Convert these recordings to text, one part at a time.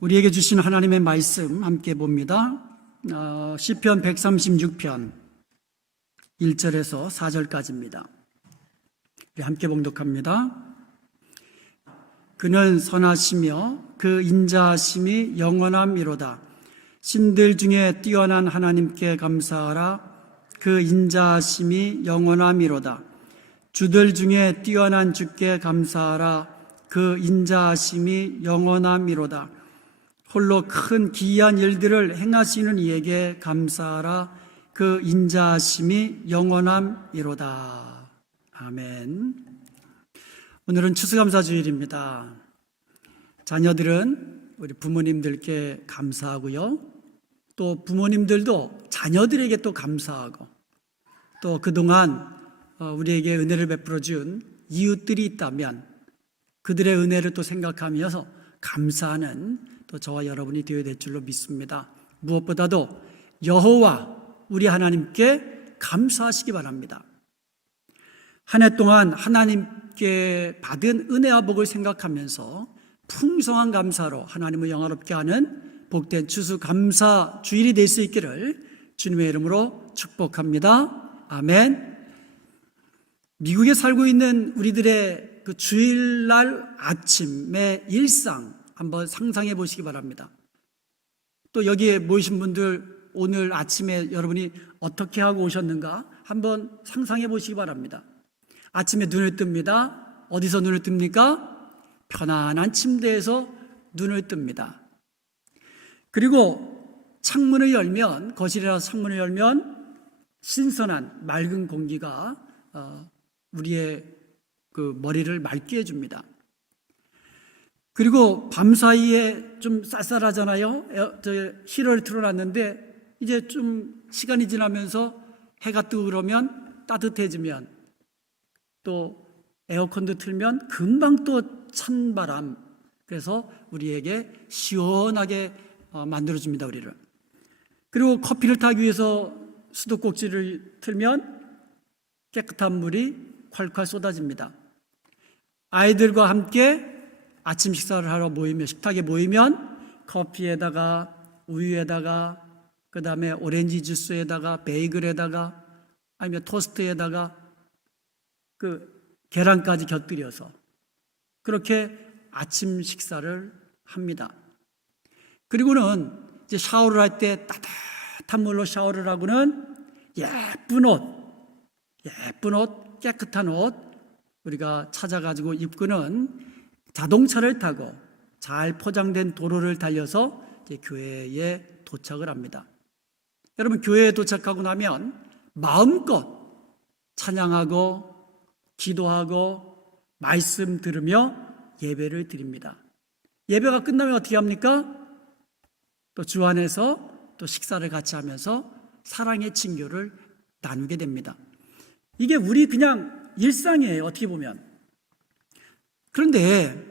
우리에게 주신 하나님의 말씀 함께 봅니다. 시편 136편 1절에서 4절까지입니다. 우리 함께 봉독합니다. 그는 선하시며 그 인자하심이 영원함이로다. 신들 중에 뛰어난 하나님께 감사하라. 그 인자하심이 영원함이로다. 주들 중에 뛰어난 주께 감사하라. 그 인자하심이 영원함이로다. 홀로 큰 기이한 일들을 행하시는 이에게 감사하라. 그 인자하심이 영원함이로다. 아멘. 오늘은 추수감사주일입니다. 자녀들은 우리 부모님들께 감사하고요, 또 부모님들도 자녀들에게 또 감사하고, 또 그동안 우리에게 은혜를 베풀어 준 이웃들이 있다면 그들의 은혜를 또 생각하면서 감사하는 또 저와 여러분이 되어야 될 줄로 믿습니다. 무엇보다도 여호와 우리 하나님께 감사하시기 바랍니다. 한 해 동안 하나님께 받은 은혜와 복을 생각하면서 풍성한 감사로 하나님을 영화롭게 하는 복된 추수감사 주일이 될 수 있기를 주님의 이름으로 축복합니다. 아멘. 미국에 살고 있는 우리들의 그 주일날 아침의 일상 한번 상상해 보시기 바랍니다. 또 여기에 모이신 분들 오늘 아침에 여러분이 어떻게 하고 오셨는가 한번 상상해 보시기 바랍니다. 아침에 눈을 뜹니다. 어디서 눈을 뜹니까? 편안한 침대에서 눈을 뜹니다. 그리고 창문을 열면, 거실이라서 창문을 열면 신선한 맑은 공기가 우리의 그 머리를 맑게 해줍니다. 그리고 밤사이에 좀 쌀쌀하잖아요. 히터를 틀어놨는데 이제 좀 시간이 지나면서 해가 뜨고 그러면 따뜻해지면, 또 에어컨도 틀면 금방 또 찬바람, 그래서 우리에게 시원하게 만들어줍니다, 우리를. 그리고 커피를 타기 위해서 수도꼭지를 틀면 깨끗한 물이 콸콸 쏟아집니다. 아이들과 함께 아침 식사를 하러 모이면, 식탁에 모이면 커피에다가 우유에다가 그 다음에 오렌지 주스에다가 베이글에다가 아니면 토스트에다가 그 계란까지 곁들여서 그렇게 아침 식사를 합니다. 그리고는 이제 샤워를 할 때 따뜻한 물로 샤워를 하고는 예쁜 옷, 깨끗한 옷 우리가 찾아가지고 입고는 자동차를 타고 잘 포장된 도로를 달려서 이제 교회에 도착을 합니다. 여러분, 교회에 도착하고 나면 마음껏 찬양하고 기도하고 말씀 들으며 예배를 드립니다. 예배가 끝나면 어떻게 합니까? 또 주 안에서 또 식사를 같이 하면서 사랑의 친교를 나누게 됩니다. 이게 우리 그냥 일상이에요, 어떻게 보면. 그런데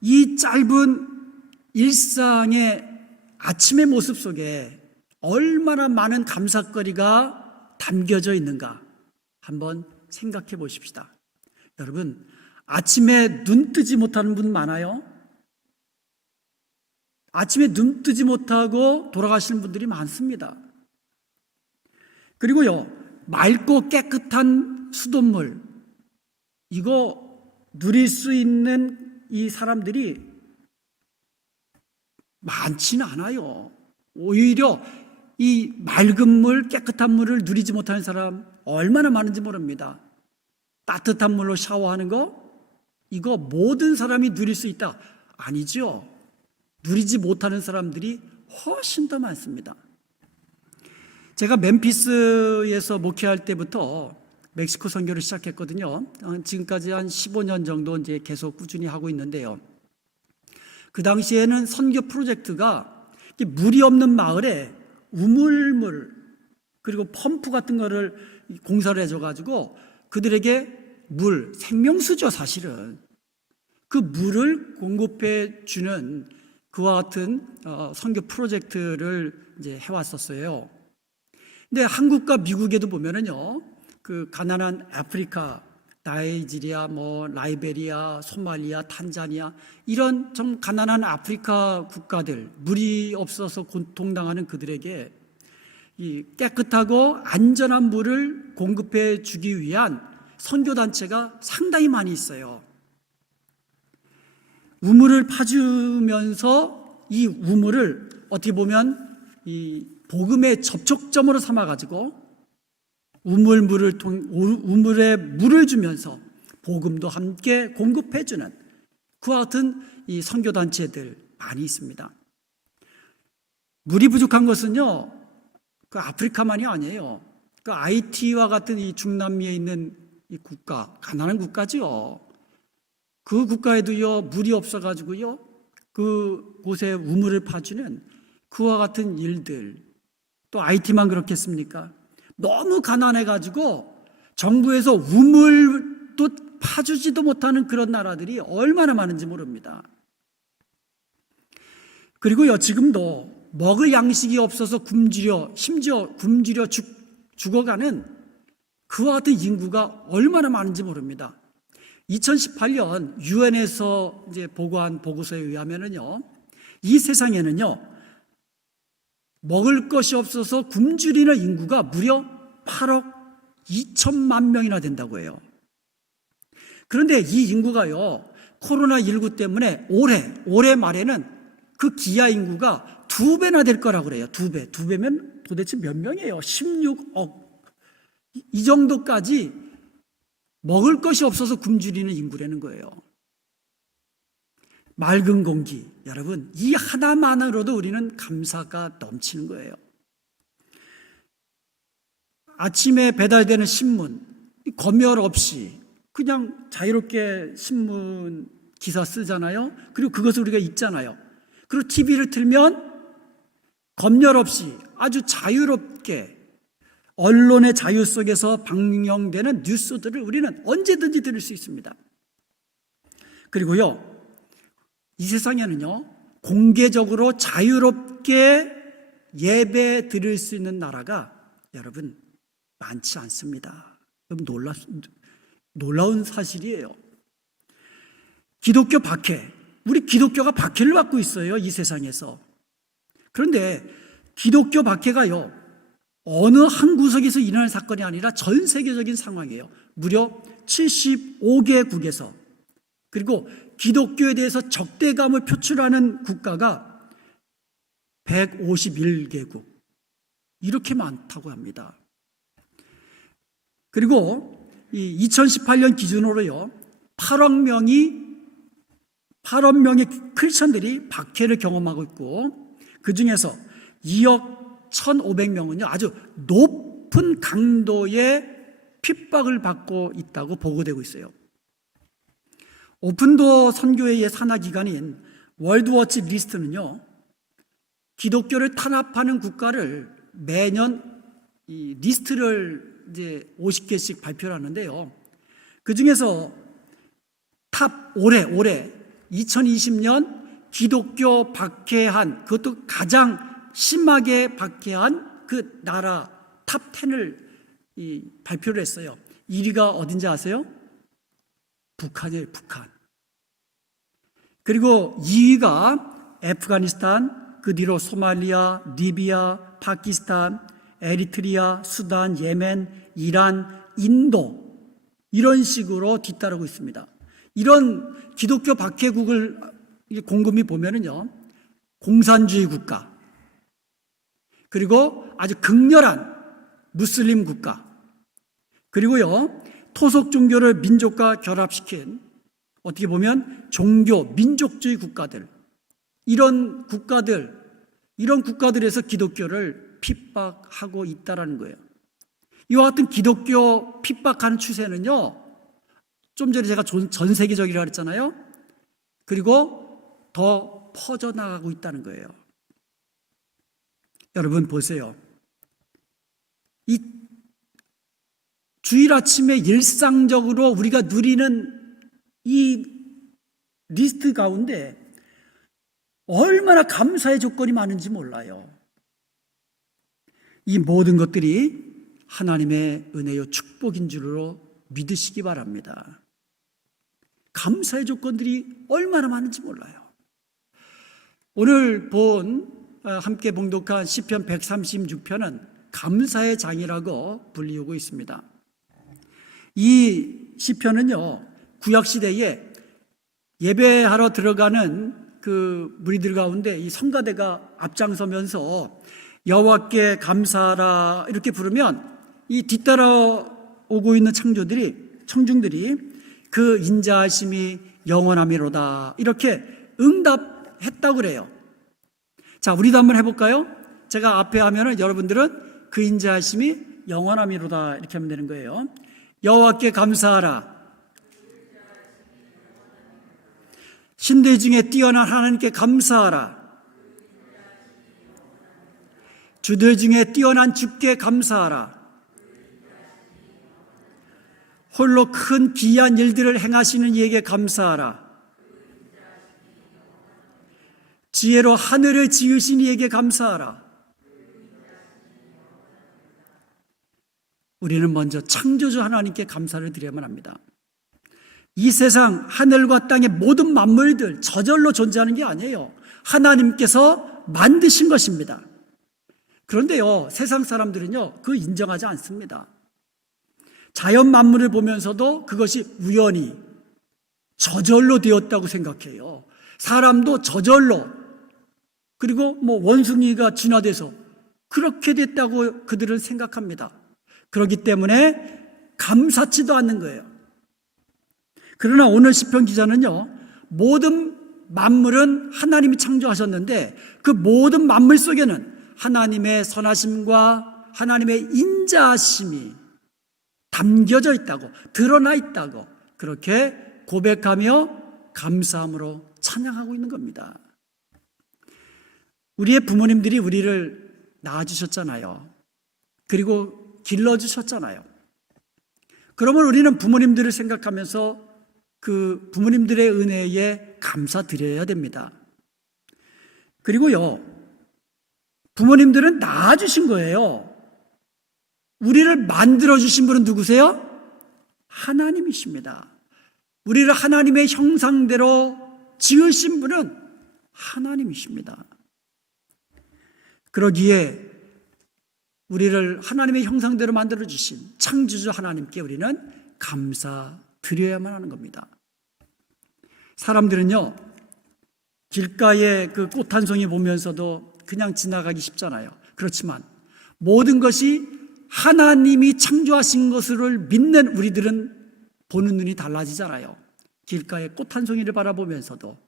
이 짧은 일상의 아침의 모습 속에 얼마나 많은 감사거리가 담겨져 있는가 한번 생각해 보십시다. 여러분, 아침에 눈 뜨지 못하는 분 많아요? 아침에 눈 뜨지 못하고 돌아가시는 분들이 많습니다. 그리고요, 맑고 깨끗한 수돗물, 이거 누릴 수 있는 이 사람들이 많지는 않아요. 오히려 이 맑은 물, 깨끗한 물을 누리지 못하는 사람 얼마나 많은지 모릅니다. 따뜻한 물로 샤워하는 거, 이거 모든 사람이 누릴 수 있다? 아니죠. 누리지 못하는 사람들이 훨씬 더 많습니다. 제가 멤피스에서 목회할 때부터 멕시코 선교를 시작했거든요. 지금까지 한 15년 정도 이제 계속 꾸준히 하고 있는데요. 그 당시에는 선교 프로젝트가 물이 없는 마을에 우물물 그리고 펌프 같은 거를 공사를 해줘가지고 그들에게 물, 생명수죠, 사실은. 그 물을 공급해 주는 그와 같은 선교 프로젝트를 이제 해왔었어요. 근데 한국과 미국에도 보면은요, 그 가난한 아프리카 나이지리아, 라이베리아, 소말리아, 탄자니아 이런 좀 가난한 아프리카 국가들, 물이 없어서 고통당하는 그들에게 이 깨끗하고 안전한 물을 공급해 주기 위한 선교단체가 상당히 많이 있어요. 우물을 파주면서 이 우물을 어떻게 보면 이 복음의 접촉점으로 삼아가지고 우물에 물을 주면서 복음도 함께 공급해주는 그와 같은 이 선교단체들 많이 있습니다. 물이 부족한 것은요, 그 아프리카만이 아니에요. 그 IT와 같은 이 중남미에 있는 이 국가, 가난한 국가지요. 그 국가에도요, 물이 없어가지고요, 그 곳에 우물을 파주는 그와 같은 일들, 또 IT만 그렇겠습니까? 너무 가난해가지고 정부에서 우물도 파주지도 못하는 그런 나라들이 얼마나 많은지 모릅니다. 그리고요, 지금도 먹을 양식이 없어서 심지어 굶주려 죽어가는 그와 같은 인구가 얼마나 많은지 모릅니다. 2018년 유엔에서 이제 보고한 보고서에 의하면은요, 이 세상에는요, 먹을 것이 없어서 굶주리는 인구가 무려 8억 2천만 명이나 된다고 해요. 그런데 이 인구가요, 코로나19 때문에 올해 말에는 그 기아 인구가 2배나 될 거라고 그래요. 2배. 2배면 도대체 몇 명이에요? 16억. 이 정도까지 먹을 것이 없어서 굶주리는 인구라는 거예요. 맑은 공기, 여러분, 이 하나만으로도 우리는 감사가 넘치는 거예요. 아침에 배달되는 신문, 검열 없이 그냥 자유롭게 신문 기사 쓰잖아요. 그리고 그것을 우리가 읽잖아요. 그리고 TV를 틀면 검열 없이 아주 자유롭게 언론의 자유 속에서 방영되는 뉴스들을 우리는 언제든지 들을 수 있습니다. 그리고요, 이 세상에는요, 공개적으로 자유롭게 예배 드릴 수 있는 나라가 여러분 많지 않습니다. 여러분 놀라운 사실이에요. 기독교 박해, 우리 기독교가 박해를 받고 있어요, 이 세상에서. 그런데 기독교 박해가요, 어느 한 구석에서 일어날 사건이 아니라 전 세계적인 상황이에요. 무려 75개국에서, 그리고 기독교에 대해서 적대감을 표출하는 국가가 151개국, 이렇게 많다고 합니다. 그리고 이 2018년 기준으로요, 8억 명의 크리스천들이 박해를 경험하고 있고, 그 중에서 2억 1,500명은요 아주 높은 강도의 핍박을 받고 있다고 보고되고 있어요. 오픈도어 선교회의 산하기관인 월드워치 리스트는요, 기독교를 탄압하는 국가를 매년 이 리스트를 이제 50개씩 발표를 하는데요, 그 중에서 올해 2020년 기독교 박해한, 그것도 가장 심하게 박해한 그 나라 탑 10을 발표를 했어요. 1위가 어딘지 아세요? 북한이에요, 북한. 그리고 2위가 애프가니스탄, 그 뒤로 소말리아, 리비아, 파키스탄, 에리트리아, 수단, 예멘, 이란, 인도, 이런 식으로 뒤따르고 있습니다. 이런 기독교 박해국을 곰곰이 보면은요, 공산주의 국가, 그리고 아주 극렬한 무슬림 국가, 그리고요, 토속 종교를 민족과 결합시킨 어떻게 보면 종교, 민족주의 국가들, 이런 국가들에서 기독교를 핍박하고 있다라는 거예요. 이와 같은 기독교 핍박하는 추세는요, 좀 전에 제가 전 세계적이라고 했잖아요. 그리고 더 퍼져나가고 있다는 거예요. 여러분 보세요. 이 주일 아침에 일상적으로 우리가 누리는 이 리스트 가운데 얼마나 감사의 조건이 많은지 몰라요. 이 모든 것들이 하나님의 은혜요 축복인 줄로 믿으시기 바랍니다. 감사의 조건들이 얼마나 많은지 몰라요. 오늘 함께 봉독한 시편 136편은 감사의 장이라고 불리우고 있습니다. 이 시편은요, 구약시대에 예배하러 들어가는 그 무리들 가운데 이 성가대가 앞장서면서 여호와께 감사하라 이렇게 부르면 이 뒤따라 오고 있는 청중들이 그 인자하심이 영원하미로다 이렇게 응답했다고 그래요. 자, 우리도 한번 해볼까요? 제가 앞에 하면은 여러분들은 그 인자하심이 영원하미로다 이렇게 하면 되는 거예요. 여호와께 감사하라. 신들 중에 뛰어난 하나님께 감사하라. 주들 중에 뛰어난 주께 감사하라. 홀로 큰 기이한 일들을 행하시는 이에게 감사하라. 지혜로 하늘을 지으신 이에게 감사하라. 우리는 먼저 창조주 하나님께 감사를 드려야만 합니다. 이 세상 하늘과 땅의 모든 만물들 저절로 존재하는 게 아니에요. 하나님께서 만드신 것입니다. 그런데요, 세상 사람들은요, 그거 인정하지 않습니다. 자연 만물을 보면서도 그것이 우연히 저절로 되었다고 생각해요. 사람도 저절로, 그리고 원숭이가 진화돼서 그렇게 됐다고 그들은 생각합니다. 그렇기 때문에 감사치도 않는 거예요. 그러나 오늘 시편 기자는요, 모든 만물은 하나님이 창조하셨는데 그 모든 만물 속에는 하나님의 선하심과 하나님의 인자하심이 담겨져 있다고, 드러나 있다고 그렇게 고백하며 감사함으로 찬양하고 있는 겁니다. 우리의 부모님들이 우리를 낳아주셨잖아요. 그리고 길러주셨잖아요. 그러면 우리는 부모님들을 생각하면서 그 부모님들의 은혜에 감사드려야 됩니다. 그리고요, 부모님들은 낳아주신 거예요. 우리를 만들어주신 분은 누구세요? 하나님이십니다. 우리를 하나님의 형상대로 지으신 분은 하나님이십니다. 그러기에 우리를 하나님의 형상대로 만들어주신 창조주 하나님께 우리는 감사드려야만 하는 겁니다. 사람들은요, 길가에 그 꽃 한 송이 보면서도 그냥 지나가기 쉽잖아요. 그렇지만 모든 것이 하나님이 창조하신 것을 믿는 우리들은 보는 눈이 달라지잖아요. 길가에 꽃 한 송이를 바라보면서도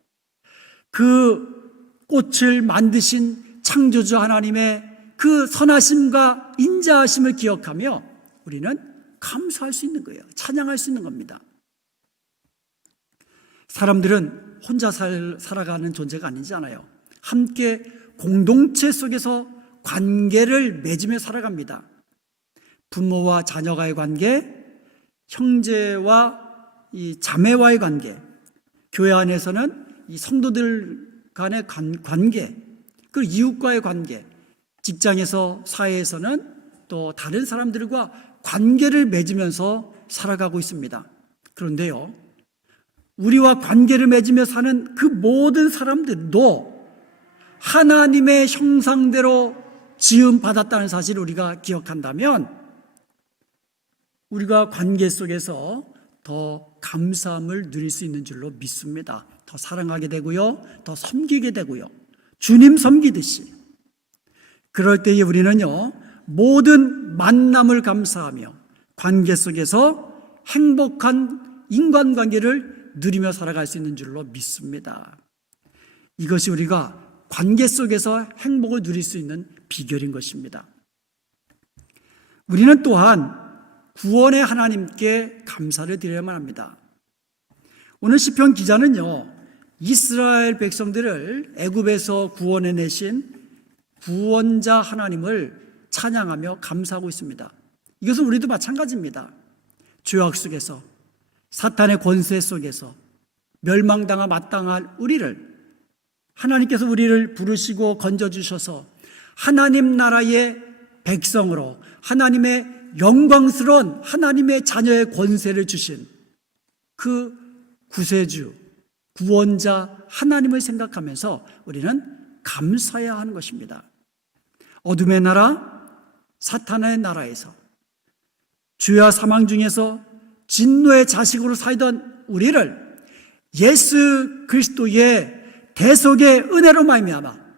그 꽃을 만드신 창조주 하나님의 그 선하심과 인자하심을 기억하며 우리는 감사할 수 있는 거예요. 찬양할 수 있는 겁니다. 사람들은 혼자 살아가는 존재가 아니잖아요. 함께 공동체 속에서 관계를 맺으며 살아갑니다. 부모와 자녀와의 관계, 형제와 이 자매와의 관계, 교회 안에서는 이 성도들 간의 관계, 그리고 이웃과의 관계, 직장에서 사회에서는 또 다른 사람들과 관계를 맺으면서 살아가고 있습니다. 그런데요, 우리와 관계를 맺으며 사는 그 모든 사람들도 하나님의 형상대로 지음받았다는 사실을 우리가 기억한다면 우리가 관계 속에서 더 감사함을 누릴 수 있는 줄로 믿습니다. 더 사랑하게 되고요, 더 섬기게 되고요, 주님 섬기듯이. 그럴 때에 우리는요, 모든 만남을 감사하며 관계 속에서 행복한 인간관계를 누리며 살아갈 수 있는 줄로 믿습니다. 이것이 우리가 관계 속에서 행복을 누릴 수 있는 비결인 것입니다. 우리는 또한 구원의 하나님께 감사를 드려야만 합니다. 오늘 시편 기자는요, 이스라엘 백성들을 애굽에서 구원해내신 구원자 하나님을 찬양하며 감사하고 있습니다. 이것은 우리도 마찬가지입니다. 죄악 속에서, 사탄의 권세 속에서 멸망당하 마땅할 우리를 하나님께서 우리를 부르시고 건져주셔서 하나님 나라의 백성으로, 하나님의 영광스러운 하나님의 자녀의 권세를 주신 그 구세주, 구원자 하나님을 생각하면서 우리는 감사해야 하는 것입니다. 어둠의 나라, 사탄의 나라에서 죄와 사망 중에서 진노의 자식으로 살던 우리를 예수 그리스도의 대속의 은혜로 말미암아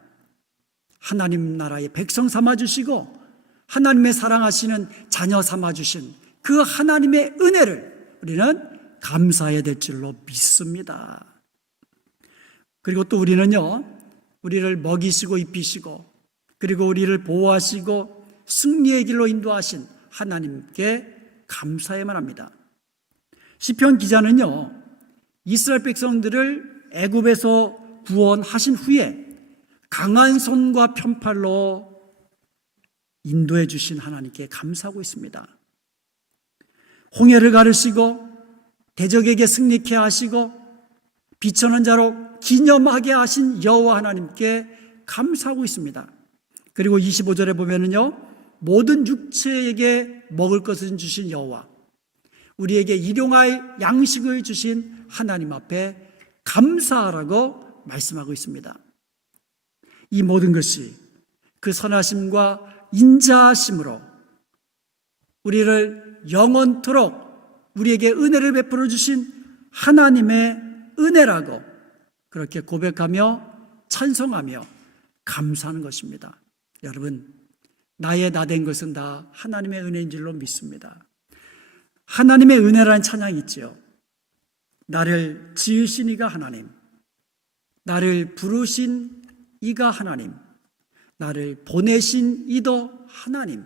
하나님 나라의 백성 삼아주시고 하나님의 사랑하시는 자녀 삼아주신 그 하나님의 은혜를 우리는 감사해야 될 줄로 믿습니다. 그리고 또 우리는요, 우리를 먹이시고 입히시고 그리고 우리를 보호하시고 승리의 길로 인도하신 하나님께 감사해야만 합니다. 시편 기자는요, 이스라엘 백성들을 애굽에서 구원하신 후에 강한 손과 편팔로 인도해 주신 하나님께 감사하고 있습니다. 홍해를 가르시고 대적에게 승리케 하시고 비천한 자로 기념하게 하신 여호와 하나님께 감사하고 있습니다. 그리고 25절에 보면은요, 모든 육체에게 먹을 것을 주신 여호와, 우리에게 일용할 양식을 주신 하나님 앞에 감사하라고 말씀하고 있습니다. 이 모든 것이 그 선하심과 인자하심으로 우리를 영원토록 우리에게 은혜를 베풀어 주신 하나님의 은혜라고 그렇게 고백하며 찬송하며 감사하는 것입니다. 여러분, 나의 나된 것은 다 하나님의 은혜인 줄로 믿습니다. 하나님의 은혜라는 찬양이 있지요. 나를 지으신 이가 하나님, 나를 부르신 이가 하나님, 나를 보내신 이도 하나님,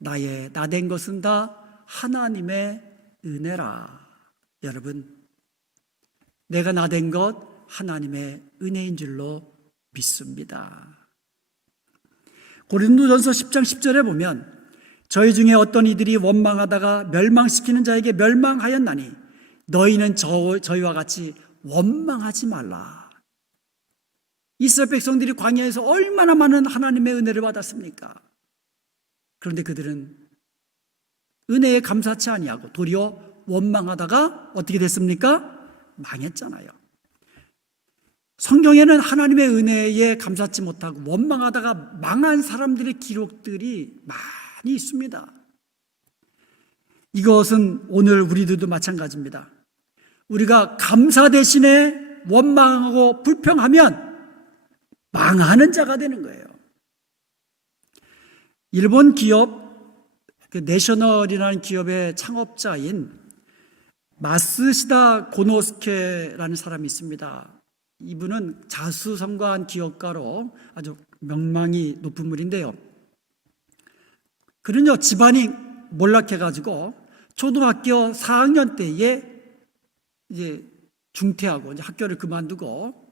나의 나된 것은 다 하나님의 은혜라. 여러분, 내가 나된 것 하나님의 은혜인 줄로 믿습니다. 고린도전서 10장 10절에 보면 저희 중에 어떤 이들이 원망하다가 멸망시키는 자에게 멸망하였나니 너희는 저희와 같이 원망하지 말라. 이스라엘 백성들이 광야에서 얼마나 많은 하나님의 은혜를 받았습니까? 그런데 그들은 은혜에 감사치 아니하고 도리어 원망하다가 어떻게 됐습니까? 망했잖아요. 성경에는 하나님의 은혜에 감사치 못하고 원망하다가 망한 사람들의 기록들이 많이 있습니다. 이것은 오늘 우리들도 마찬가지입니다. 우리가 감사 대신에 원망하고 불평하면 망하는 자가 되는 거예요. 일본 기업 내셔널이라는 기업의 창업자인 마스시다 고노스케라는 사람이 있습니다. 이분은 자수성가한 기업가로 아주 명망이 높은 분인데요. 그는요, 집안이 몰락해가지고 초등학교 4학년 때에 이제 중퇴하고 이제 학교를 그만두고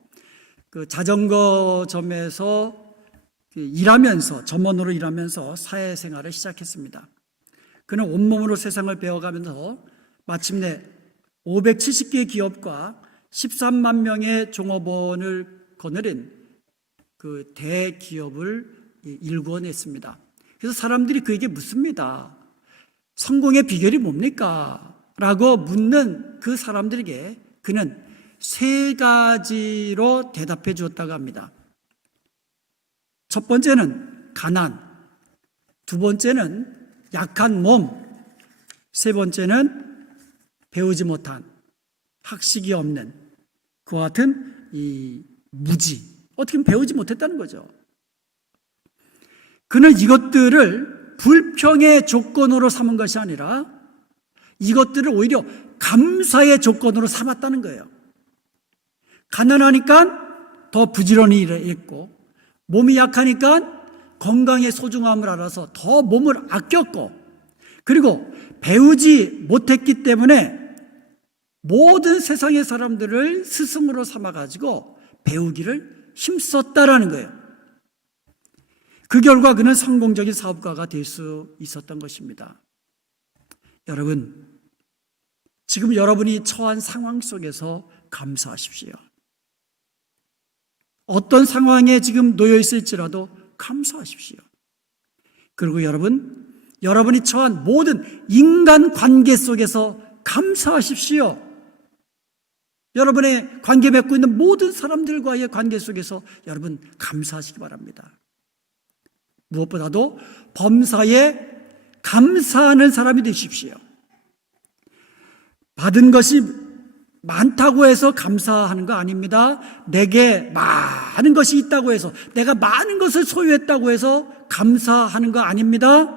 그 자전거점에서 일하면서 점원으로 일하면서 사회생활을 시작했습니다. 그는 온몸으로 세상을 배워가면서 마침내 570개의 기업과 13만 명의 종업원을 거느린 그 대기업을 일구어냈습니다. 그래서 사람들이 그에게 묻습니다. 성공의 비결이 뭡니까? 라고 묻는 그 사람들에게 그는 3가지로 대답해 주었다고 합니다. 첫 번째는 가난, 두 번째는 약한 몸, 세 번째는 배우지 못한, 학식이 없는 그와 같은 이 무지, 어떻게 보면 배우지 못했다는 거죠. 그는 이것들을 불평의 조건으로 삼은 것이 아니라 이것들을 오히려 감사의 조건으로 삼았다는 거예요. 가난하니까 더 부지런히 일했고, 몸이 약하니까 건강의 소중함을 알아서 더 몸을 아꼈고, 그리고 배우지 못했기 때문에 모든 세상의 사람들을 스승으로 삼아가지고 배우기를 힘썼다라는 거예요. 그 결과 그는 성공적인 사업가가 될 수 있었던 것입니다. 여러분, 지금 여러분이 처한 상황 속에서 감사하십시오. 어떤 상황에 지금 놓여 있을지라도 감사하십시오. 그리고 여러분, 여러분이 처한 모든 인간 관계 속에서 감사하십시오. 여러분의 관계 맺고 있는 모든 사람들과의 관계 속에서 여러분 감사하시기 바랍니다. 무엇보다도 범사에 감사하는 사람이 되십시오. 받은 것이 많다고 해서 감사하는 거 아닙니다. 내게 많은 것이 있다고 해서, 내가 많은 것을 소유했다고 해서 감사하는 거 아닙니다.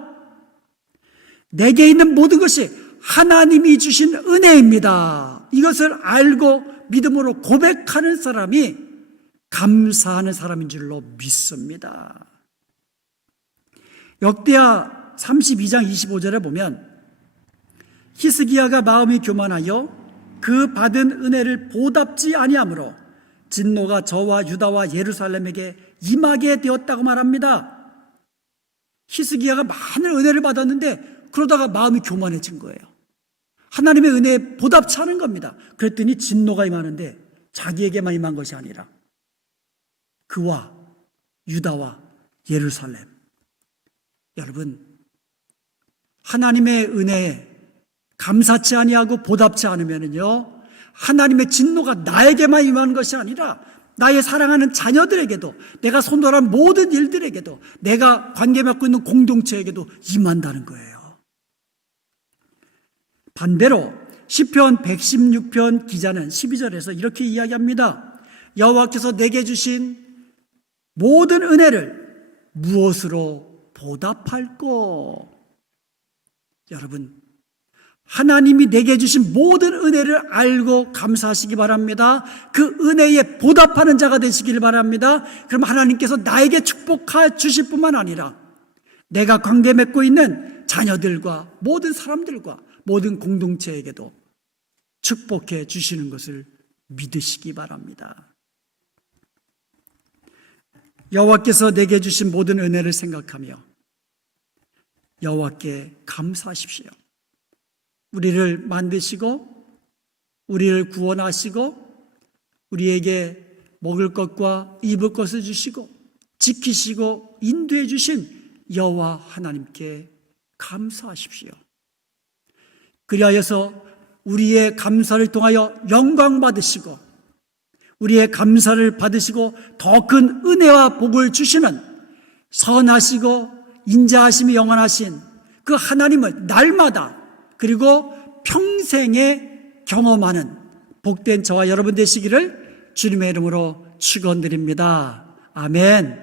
내게 있는 모든 것이 하나님이 주신 은혜입니다. 이것을 알고 믿음으로 고백하는 사람이 감사하는 사람인 줄로 믿습니다. 역대하 32장 25절에 보면 히스기야가 마음이 교만하여 그 받은 은혜를 보답지 아니하므로 진노가 저와 유다와 예루살렘에게 임하게 되었다고 말합니다. 히스기야가 많은 은혜를 받았는데 그러다가 마음이 교만해진 거예요. 하나님의 은혜에 보답치 않은 겁니다. 그랬더니 진노가 임하는데 자기에게만 임한 것이 아니라 그와 유다와 예루살렘. 여러분, 하나님의 은혜에 감사치 아니하고 보답치 않으면요, 하나님의 진노가 나에게만 임하는 것이 아니라 나의 사랑하는 자녀들에게도, 내가 손도란 모든 일들에게도, 내가 관계 맺고 있는 공동체에게도 임한다는 거예요. 반대로 시편 116편 기자는 12절에서 이렇게 이야기합니다. 여호와께서 내게 주신 모든 은혜를 무엇으로 보답할꼬? 여러분, 하나님이 내게 주신 모든 은혜를 알고 감사하시기 바랍니다. 그 은혜에 보답하는 자가 되시길 바랍니다. 그럼 하나님께서 나에게 축복해 주실 뿐만 아니라 내가 관계 맺고 있는 자녀들과 모든 사람들과 모든 공동체에게도 축복해 주시는 것을 믿으시기 바랍니다. 여호와께서 내게 주신 모든 은혜를 생각하며 여호와께 감사하십시오. 우리를 만드시고 우리를 구원하시고 우리에게 먹을 것과 입을 것을 주시고 지키시고 인도해 주신 여호와 하나님께 감사하십시오. 그리하여서 우리의 감사를 통하여 영광 받으시고 우리의 감사를 받으시고 더 큰 은혜와 복을 주시는 선하시고 인자하심이 영원하신 그 하나님을 날마다 그리고 평생에 경험하는 복된 저와 여러분 되시기를 주님의 이름으로 축원드립니다. 아멘.